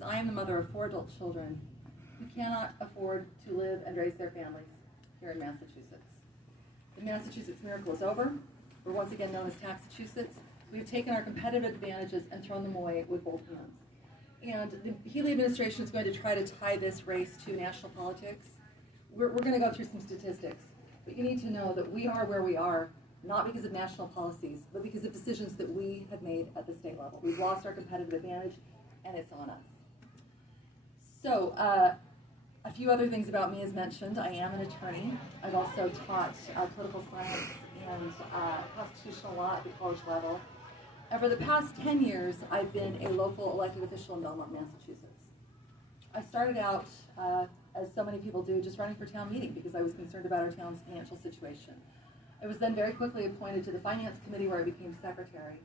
since I am the mother of 4 adult children who cannot afford to live and raise their families here in Massachusetts. The Massachusetts miracle is over. We're once again known as Taxachusetts. We've taken our competitive advantages and thrown them away with both hands. And the Healy administration is going to try to tie this race to national politics. We're going to go through some statistics, but you need to know that we are where we are, not because of national policies, but because of decisions that we have made at the state level. We've lost our competitive advantage, and it's on us. So, a few other things about me as mentioned. I am an attorney. I've also taught political science and constitutional law at the college level. And for the past 10 years, I've been a local elected official in Belmont, Massachusetts. I started out, as so many people do, just running for town meeting because I was concerned about our town's financial situation. I was then very quickly appointed to the Finance Committee where I became secretary.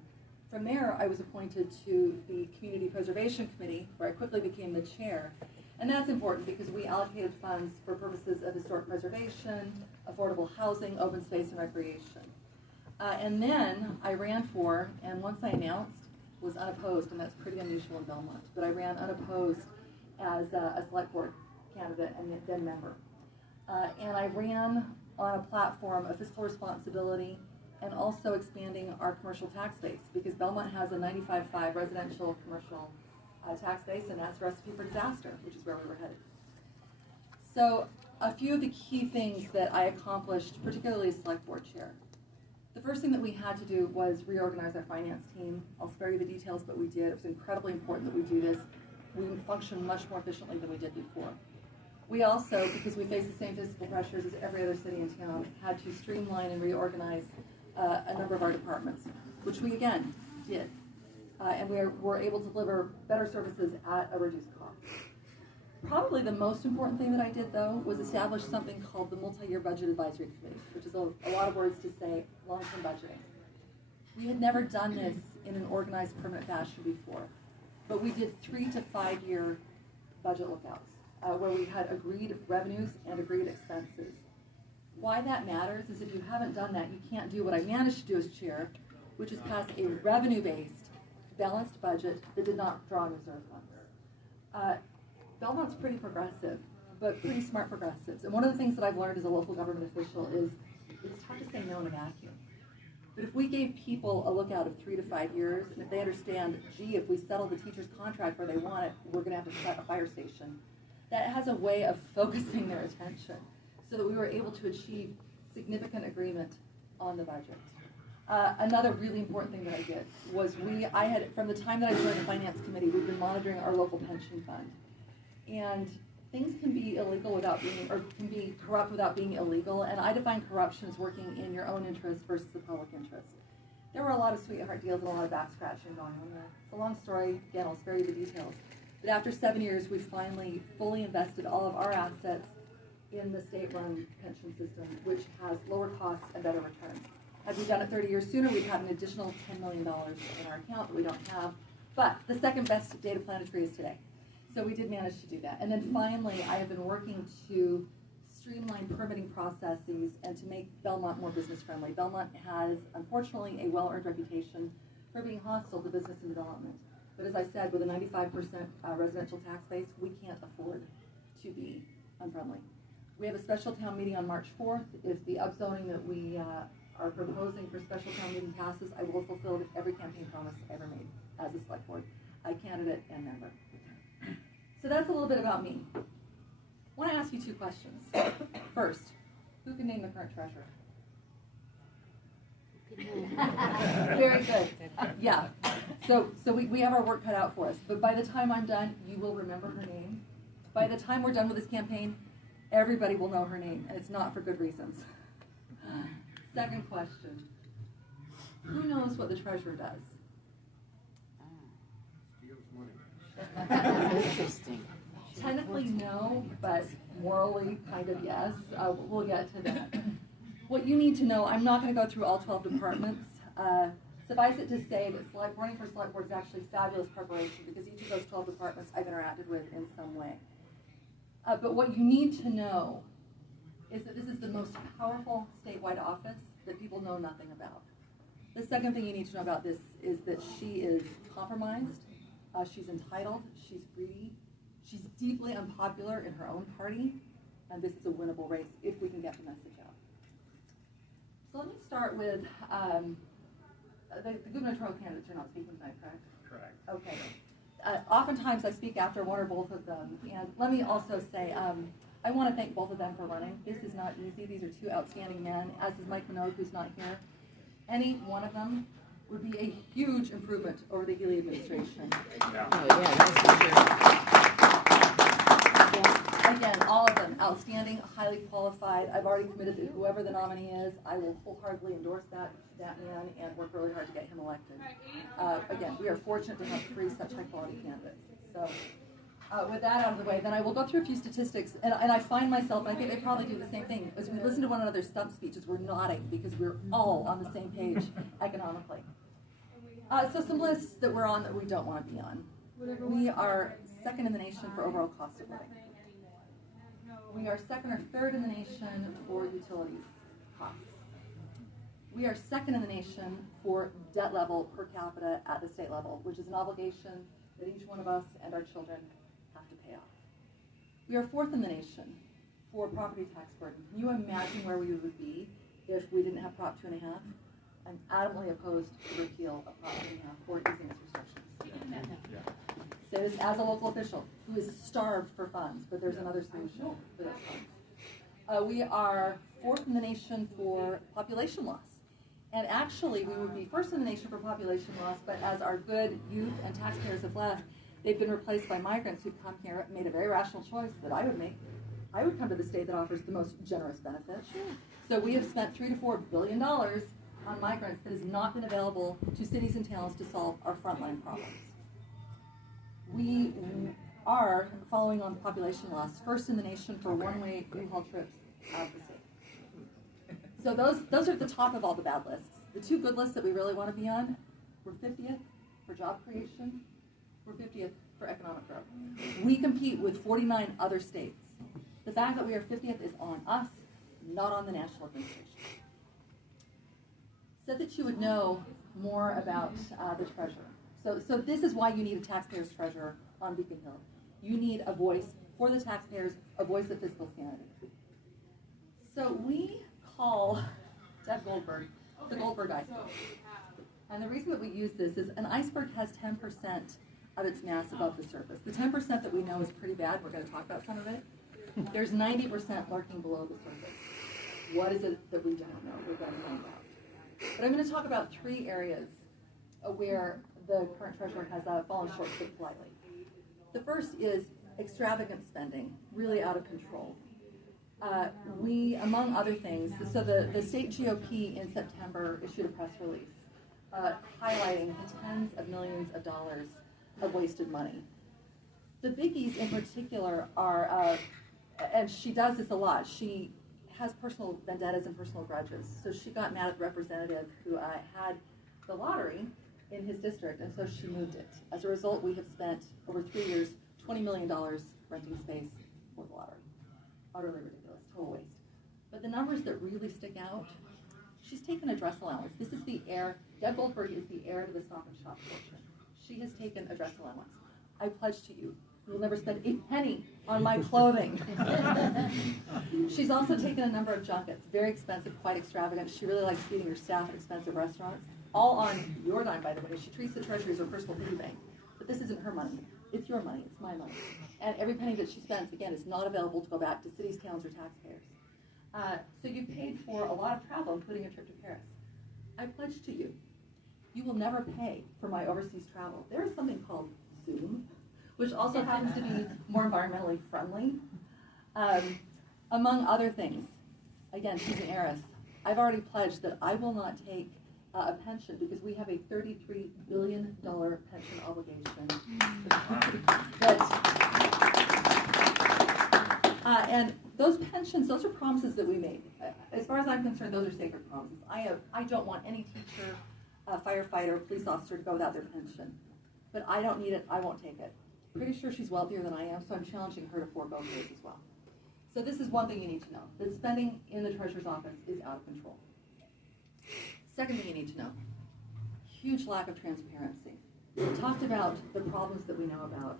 From there, I was appointed to the Community Preservation Committee where I quickly became the chair. And that's important because we allocated funds for purposes of historic preservation, affordable housing, open space, and recreation. And then I ran for, and once I announced, was unopposed, and that's pretty unusual in Belmont, but I ran unopposed as a select board candidate and then member. And I ran on a platform of fiscal responsibility and also expanding our commercial tax base because Belmont has a 95.5 residential commercial tax base, and that's a recipe for disaster, which is where we were headed. So a few of the key things that I accomplished, particularly as select board chair. The first thing that we had to do was reorganize our finance team. I'll spare you the details, but we did. It was incredibly important that we do this. We function much more efficiently than we did before. We also, because we face the same physical pressures as every other city in town, had to streamline and reorganize a number of our departments, which we again did. And we were able to deliver better services at a reduced cost. Probably the most important thing that I did, though, was establish something called the Multi-Year Budget Advisory Committee, which is a lot of words to say long-term budgeting. We had never done this in an organized, permanent fashion before, but we did 3 to 5 year budget lookouts where we had agreed revenues and agreed expenses. Why that matters is if you haven't done that, you can't do what I managed to do as chair, which is pass a revenue-based, balanced budget that did not draw on reserve funds. Belmont's pretty progressive, but pretty smart progressives. And one of the things that I've learned as a local government official is it's tough to say no in a vacuum. But if we gave people a lookout of 3 to 5 years, and if they understand, gee, if we settle the teacher's contract where they want it, we're going to have to shut a fire station, that has a way of focusing their attention so that we were able to achieve significant agreement on the budget. Another really important thing that I did was from the time that I joined the Finance Committee, we've been monitoring our local pension fund. And things can be illegal without being, or can be corrupt without being illegal, and I define corruption as working in your own interest versus the public interest. There were a lot of sweetheart deals and a lot of back scratching going on there. It's a long story, again, I'll spare you the details. But after 7 years, we finally fully invested all of our assets in the state-run pension system, which has lower costs and better returns. Had we done it 30 years sooner, we'd have an additional $10 million in our account that we don't have. But the second best data planetary is today. So we did manage to do that. And then finally, I have been working to streamline permitting processes and to make Belmont more business friendly. Belmont has, unfortunately, a well-earned reputation for being hostile to business and development. But as I said, with a 95% residential tax base, we can't afford to be unfriendly. We have a special town meeting on March 4th. If the upzoning that we are proposing for special town meeting passes, I will fulfill every campaign promise I ever made as a select board candidate and member. So that's a little bit about me. I want to ask you 2 questions. First, who can name the current treasurer? Very good. Yeah. So we have our work cut out for us. But by the time I'm done, you will remember her name. By the time we're done with this campaign, everybody will know her name, and it's not for good reasons. Second question. Who knows what the treasurer does? Interesting. Technically no, but morally kind of yes. We'll get to that. What you need to know, I'm not going to go through all 12 departments. Suffice it to say that running for select board is actually fabulous preparation because each of those 12 departments I've interacted with in some way. But what you need to know is that this is the most powerful statewide office that people know nothing about. The second thing you need to know about this is that she is compromised, She's entitled, she's greedy, she's deeply unpopular in her own party, and this is a winnable race if we can get the message out. So let me start with the gubernatorial candidates are not speaking tonight, correct? Correct. Okay. Oftentimes I speak after one or both of them, and let me also say, I want to thank both of them for running. This is not easy. These are two outstanding men, as is Mike Minogue, who's not here. Any one of them would be a huge improvement over the Healy administration. Yeah. Oh, yeah, that's for sure. Again, all of them outstanding, highly qualified. I've already committed that whoever the nominee is, I will wholeheartedly endorse that man and work really hard to get him elected. Again, we are fortunate to have three such high-quality candidates. So, with that out of the way, then I will go through a few statistics, and I find myself, and I think they probably do the same thing, as we listen to one another's stump speeches, we're nodding because we're all on the same page economically. So some lists that we're on that we don't want to be on. We are second in the nation for overall cost of living. We are second or third in the nation for utilities costs. We are second in the nation for debt level per capita at the state level, which is an obligation that each one of us and our children have to pay off. We are fourth in the nation for property tax burden. Can you imagine where we would be if we didn't have Prop 2.5? I'm adamantly opposed to repeal of Prop 2.5 or easing its restrictions. Yeah. Say this as a local official who is starved for funds, but there's another solution for those funds. We are fourth in the nation for population loss. And actually, we would be first in the nation for population loss, but as our good youth and taxpayers have left, they've been replaced by migrants who've come here, made a very rational choice that I would make. I would come to the state that offers the most generous benefits. So we have spent $3 to $4 billion on migrants that has not been available to cities and towns to solve our frontline problems. We are, following on population loss, first in the nation for one-way U-Haul trips out of the state. So those are at the top of all the bad lists. The two good lists that we really want to be on, we're 50th for job creation, we're 50th for economic growth. We compete with 49 other states. The fact that we are 50th is on us, not on the national administration. So that you would know more about the treasurer. So this is why you need a taxpayer's treasurer on Beacon Hill. You need a voice for the taxpayers, a voice of fiscal sanity. So we call Deb Goldberg the Goldberg iceberg. And the reason that we use this is an iceberg has 10% of its mass above the surface. The 10% that we know is pretty bad. We're going to talk about some of it. There's 90% lurking below the surface. What is it that we don't know? We're going to find out. But I'm going to talk about three areas where the current treasurer has fallen short, to put it politely. The first is extravagant spending, really out of control. We, among other things, so the state GOP in September issued a press release highlighting tens of millions of dollars of wasted money. The biggies in particular are, and she does this a lot, she has personal vendettas and personal grudges. So she got mad at the representative who had the lottery in his district, and so she moved it. As a result, we have spent, over 3 years, $20 million renting space for the lottery. Utterly ridiculous, total waste. But the numbers that really stick out, she's taken a dress allowance. This is the heir, Deb Goldberg is the heir to the Stop and Shop fortune. She has taken a dress allowance. I pledge to you, you will never spend a penny on my clothing. She's also taken a number of junkets, very expensive, quite extravagant. She really likes feeding her staff at expensive restaurants, all on your dime, by the way. She treats the treasury as her personal piggy bank. But this isn't her money. It's your money. It's my money. And every penny that she spends, again, is not available to go back to cities, towns, or taxpayers. So you've paid for a lot of travel, including a trip to Paris. I pledge to you, you will never pay for my overseas travel. There is something called Zoom, which also happens to be more environmentally friendly. Among other things, again, she's an heiress. I've already pledged that I will not take a pension because we have a $33 billion pension obligation. And those pensions, those are promises that we made. As far as I'm concerned, those are sacred promises. I don't want any teacher, firefighter, police officer to go without their pension. But I don't need it, I won't take it. Pretty sure she's wealthier than I am, so I'm challenging her to forego hers as well. So this is one thing you need to know, that spending in the treasurer's office is out of control. Second thing you need to know, huge lack of transparency. talked about the problems that we know about.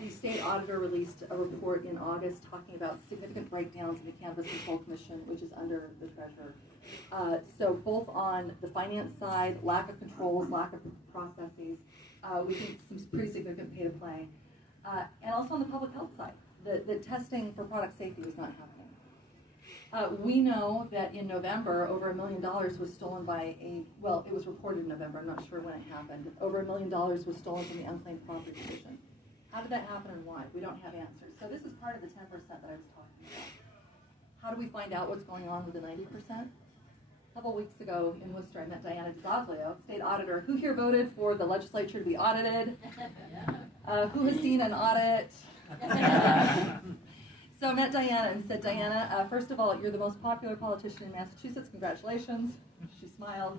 The state auditor released a report in August talking about significant breakdowns in the Cannabis Control Commission, which is under the treasurer. So both on the finance side, lack of controls, lack of processes, we think some pretty significant pay to play. And also on the public health side, the testing for product safety was not happening. We know that in November, over $1 million was stolen by well, it was reported in November, I'm not sure when it happened. Over $1 million was stolen from the unclaimed property division. How did that happen and why? We don't have answers. So this is part of the 10% that I was talking about. How do we find out what's going on with the 90%? A couple weeks ago in Worcester, I met Dionne, state auditor. Who here voted for the legislature to be audited? Who has seen an audit? So I met Dionne and said, Diana, first of all, you're the most popular politician in Massachusetts. Congratulations. She smiled.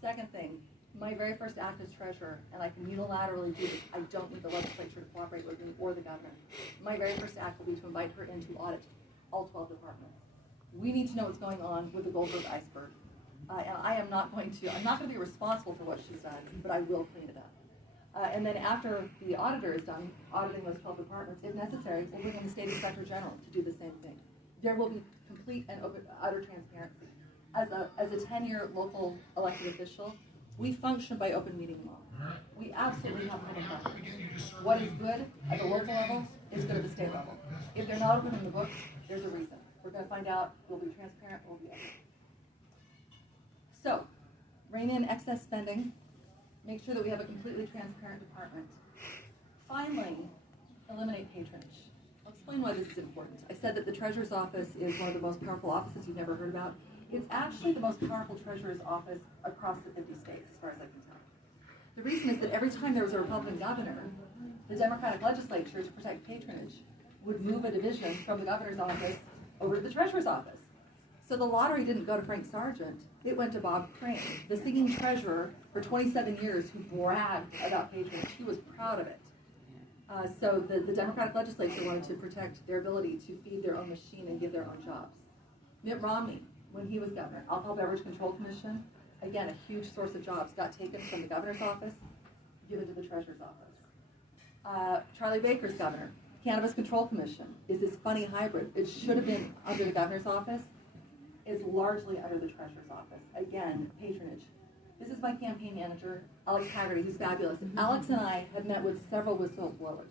Second thing, my very first act as treasurer, and I can unilaterally do this, I don't need the legislature to cooperate with me or the governor. My very first act will be to invite her in to audit all 12 departments. We need to know what's going on with the Goldberg iceberg. And I'm not going to be responsible for what she's done, but I will clean it up. And then after the auditor is done auditing those 12 departments, if necessary, we'll bring in the state inspector general to do the same thing. There will be complete and utter transparency. As a 10-year local elected official, we function by open meeting law. We absolutely have public records. What is good at the local level is good at the state level. If they're not open in the books, there's a reason. We're going to find out. We'll be transparent. We'll be open. So, rein in excess spending. Make sure that we have a completely transparent department. Finally, eliminate patronage. I'll explain why this is important. I said that the treasurer's office is one of the most powerful offices you've never heard about. It's actually the most powerful treasurer's office across the 50 states, as far as I can tell. The reason is that every time there was a Republican governor, the Democratic legislature, to protect patronage, would move a division from the governor's office over to the treasurer's office. So the lottery didn't go to Frank Sargent, it went to Bob Crane, the singing treasurer for 27 years who bragged about patronage. He was proud of it. So the Democratic legislature wanted to protect their ability to feed their own machine and give their own jobs. Mitt Romney, when he was governor, Alcohol Beverage Control Commission, again, a huge source of jobs, got taken from the governor's office, given to the treasurer's office. Charlie Baker's governor, Cannabis Control Commission, is this funny hybrid. It should have been under the governor's office. It's largely under the treasurer's office. Again, patronage. This is my campaign manager, Alex Haggerty, who's fabulous. Alex and I have met with several whistleblowers.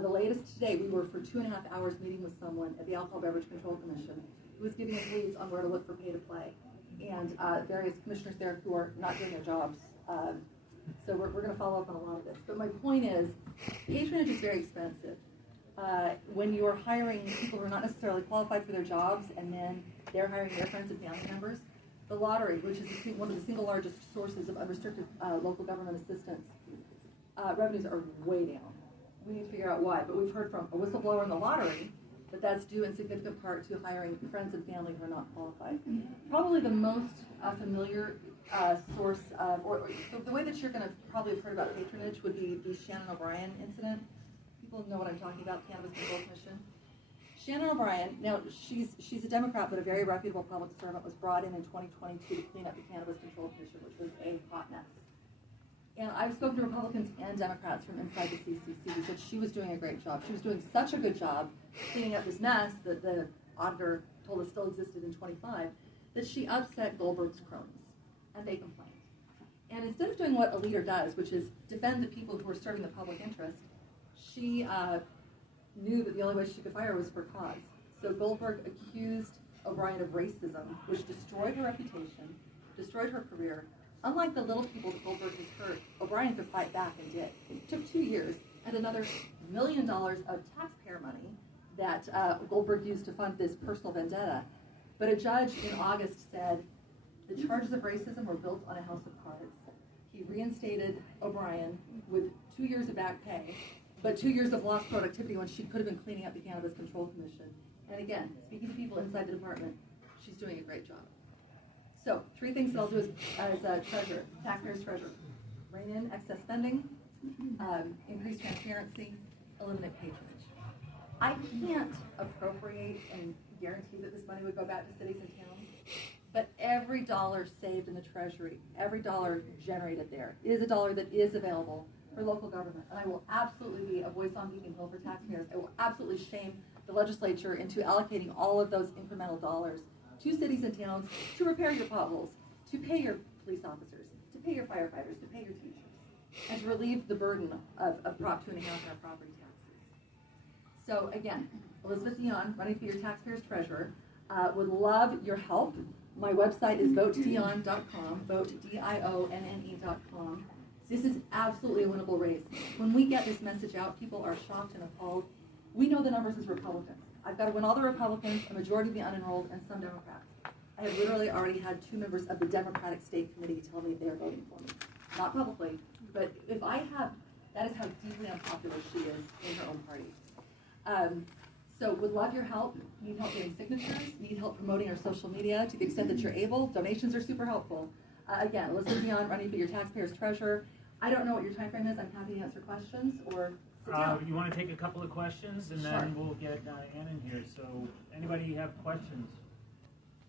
The latest today, we were for 2.5 hours meeting with someone at the Alcohol Beverage Control Commission who was giving us leads on where to look for pay to play, and various commissioners there who are not doing their jobs. So we're going to follow up on a lot of this. But my point is, patronage is very expensive. When you're hiring people who are not necessarily qualified for their jobs, and then they're hiring their friends and family members, the lottery, which is one of the single largest sources of unrestricted local government assistance, revenues are way down. We need to figure out why. But we've heard from a whistleblower in the lottery that that's due in significant part to hiring friends and family who are not qualified. Probably the most familiar source of, or the way that you're going to probably have heard about patronage would be the Shannon O'Brien incident. People know what I'm talking about, Cannabis Control Commission. Shannon O'Brien, now she's a Democrat but a very reputable public servant, was brought in 2022 to clean up the Cannabis Control Commission, which was a hot mess. And I've spoken to Republicans and Democrats from inside the CCC who said she was doing a great job. She was doing such a good job cleaning up this mess that the auditor told us still existed in 25, that she upset Goldberg's cronies, and they complained. And instead of doing what a leader does, which is defend the people who are serving the public interest, she knew that the only way she could fire was for cause. So Goldberg accused O'Brien of racism, which destroyed her reputation, destroyed her career. Unlike the little people that Goldberg has hurt, O'Brien could fight back and did. It took 2 years and another $1 million of taxpayer money that Goldberg used to fund this personal vendetta. But a judge in August said the charges of racism were built on a house of cards. He reinstated O'Brien with 2 years of back pay, but 2 years of lost productivity when she could have been cleaning up the Cannabis Control Commission. And again, speaking to people inside the department, she's doing a great job. So, 3 things that I'll do as treasurer, taxpayer's treasurer. Rein in excess spending, increase transparency, eliminate patronage. I can't appropriate and guarantee that this money would go back to cities and towns, But every dollar saved in the Treasury, every dollar generated there, is a dollar that is available for local government. And I will absolutely be a voice on Beacon Hill for taxpayers. I will absolutely shame the legislature into allocating all of those incremental dollars to cities and towns to repair your potholes, to pay your police officers, to pay your firefighters, to pay your teachers, and to relieve the burden of Prop 2.5 and our property taxes. So again, Elizabeth Dionne, running for your taxpayers treasurer, would love your help. My website is votedionne.com, votedionne.com. This is absolutely a winnable race. When we get this message out, people are shocked and appalled. We know the numbers as Republicans. I've got to win all the Republicans, a majority of the unenrolled, and some Democrats. I have literally already had 2 members of the Democratic State Committee tell me they are voting for me. Not publicly, but if I have, that is how deeply unpopular she is in her own party. So would love your help. Need help getting signatures, need help promoting our social media to the extent that you're able. Donations are super helpful. Again, Elizabeth Dionne, running for your taxpayers treasurer. I don't know what your time frame is. I'm happy to answer questions or sit down. You want to take a couple of questions and then we'll get Ann in here. So anybody have questions?